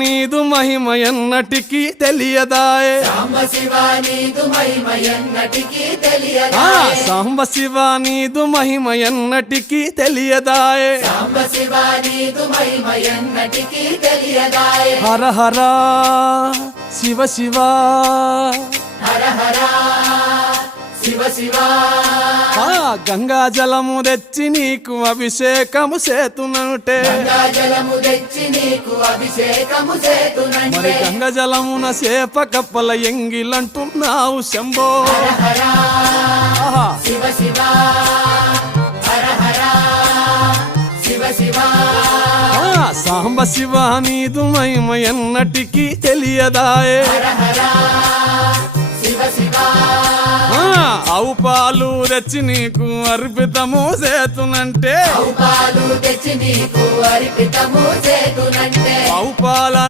నీదు మహిమ ఎన్నటికీ తెలియదాయే సాంబ శివ నీదు మహిమ ఎన్నటికీ తెలియదాయే సాంబ శివ నీదు మహిమ ఎన్నటికీ తెలియదాయే సాంబ శివ నీదు మహిమ ఎన్నటికీ తెలియదాయే హర హర శివ శివ హర హర శివ శివ గంగా జలము తెచ్చి నీకు అభిషేకము చేతునంటే గంగా జలము తెచ్చి నీకు అభిషేకము మరి చేతునంటే గంగ జలమున చేప కప్పల ఎంగిలంటున్నావు శంభో హర ఆహా. శివ శివ హర హర శివ శివ సాంబ శివ నీదు మహిమ ఎన్నటికీ తెలియదాయే హర హర శివ శివ ఆవు పాలు తెచ్చి నీకు అర్పితము చేతునంటే పాలు తెచ్చి నీకు అర్పితము చేతునంటే ఆవు పాల